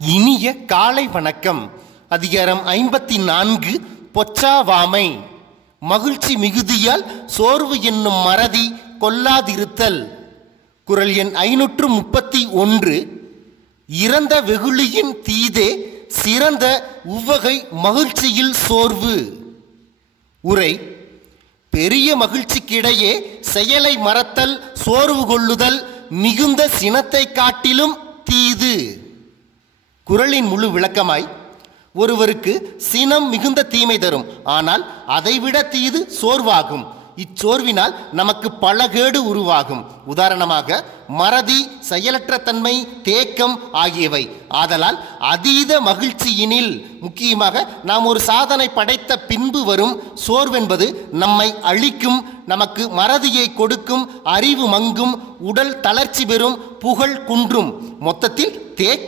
இனிய காலை வணக்கம். அதிகாரம் 54 பொச்சாவாமை. மகிழ்ச்சி மிகுதியால் சோர்வு என்னும் மறதி கொள்ளாதிருத்தல். குறள் எண் 531. இறந்த வெகுளியின் தீதே சிறந்த உவகை மகிழ்ச்சியில் சோர்வு. உரை: பெரிய மகிழ்ச்சிக்கிடையே செயலை மறத்தல் சோர்வு கொள்ளுதல் மிகுந்த சினத்தை காட்டிலும் தீது. குறளின் முழு விளக்கமாய்: ஒருவருக்கு சினம் மிகுந்த தீமை தரும், ஆனால் அதைவிட தீது சோர்வாகும். இச்சோர்வினால் நமக்கு பல கேடு உருவாகும். உதாரணமாக மறதி, செயலற்ற தன்மை, தேக்கம் ஆகியவை. ஆதலால் அதீத மகிழ்ச்சியினில், முக்கியமாக நாம் ஒரு சாதனை படைத்த பின்பு வரும் சோர்வென்பது நம்மை அழிக்கும், நமக்கு மறதியை கொடுக்கும், அறிவு மங்கும், உடல் தளர்ச்சி பெறும், புகழ் குன்றும். மொத்தத்தில் தேக்கம்